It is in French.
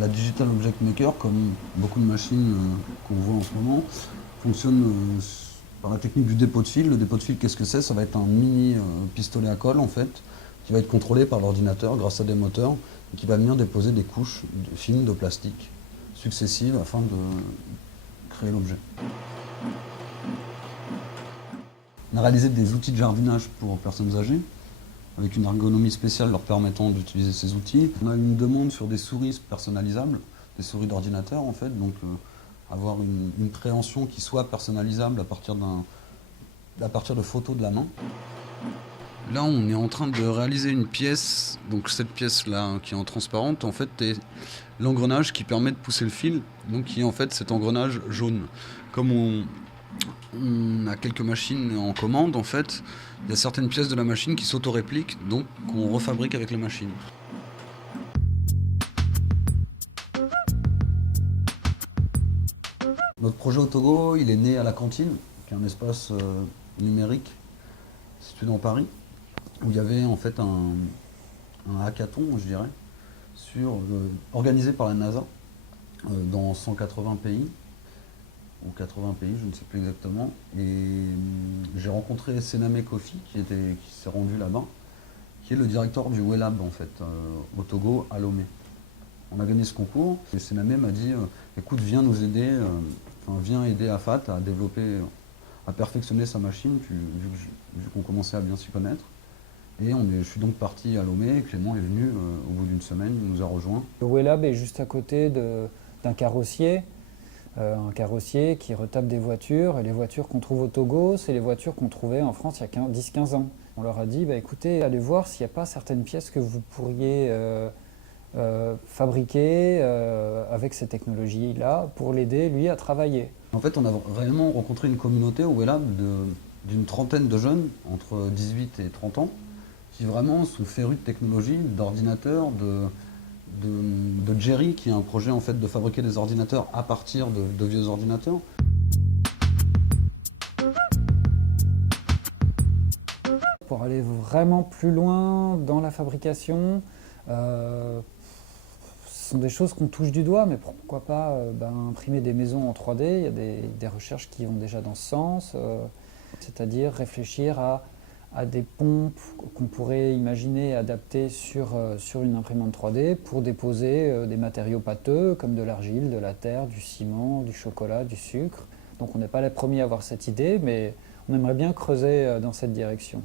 La Digital Object Maker, comme beaucoup de machines qu'on voit en ce moment, fonctionne par la technique du dépôt de fil. Le dépôt de fil, qu'est-ce que c'est? Ça va être un mini pistolet à colle en fait, qui va être contrôlé par l'ordinateur grâce à des moteurs, et qui va venir déposer des couches de film de plastique successives afin de créer l'objet. On a réalisé des outils de jardinage pour personnes âgées, avec une ergonomie spéciale leur permettant d'utiliser ces outils. On a une demande sur des souris personnalisables, des souris d'ordinateur en fait, donc avoir une préhension qui soit personnalisable à partir de photos de la main. Là, on est en train de réaliser une pièce, donc cette pièce-là qui est en transparente, en fait, est l'engrenage qui permet de pousser le fil, donc qui est en fait cet engrenage jaune. Comme on a quelques machines en commande, en fait, il y a certaines pièces de la machine qui s'auto-répliquent, donc qu'on refabrique avec la machine. Notre projet au Togo, il est né à la cantine, qui est un espace numérique situé dans Paris, où il y avait en fait un hackathon, je dirais, organisé par la NASA dans 180 pays, ou 80 pays, je ne sais plus exactement. Et j'ai rencontré Sename Kofi, qui s'est rendu là-bas, qui est le directeur du WELAB en fait, au Togo, à Lomé. On a gagné ce concours, et Sename m'a dit écoute, viens nous aider, viens aider Afat à développer, à perfectionner sa machine, vu qu'on commençait à bien s'y connaître. Et je suis donc parti à Lomé, et Clément est venu au bout d'une semaine, il nous a rejoints. Le WELAB est juste à côté d'un carrossier, un carrossier qui retape des voitures. Et les voitures qu'on trouve au Togo, c'est les voitures qu'on trouvait en France il y a 10-15 ans. On leur a dit, écoutez, allez voir s'il n'y a pas certaines pièces que vous pourriez fabriquer avec ces technologies-là pour l'aider, lui, à travailler. En fait, on a réellement rencontré une communauté au WELAB d'une trentaine de jeunes, entre 18 et 30 ans, qui vraiment sont férus de technologie, d'ordinateurs, de Jerry, qui est un projet en fait de fabriquer des ordinateurs à partir de vieux ordinateurs. Pour aller vraiment plus loin dans la fabrication, ce sont des choses qu'on touche du doigt, mais pourquoi pas imprimer des maisons en 3D. Il y a des recherches qui vont déjà dans ce sens, c'est-à-dire réfléchir à des pompes qu'on pourrait imaginer adapter sur une imprimante 3D pour déposer des matériaux pâteux comme de l'argile, de la terre, du ciment, du chocolat, du sucre. Donc on n'est pas les premiers à avoir cette idée, mais on aimerait bien creuser dans cette direction.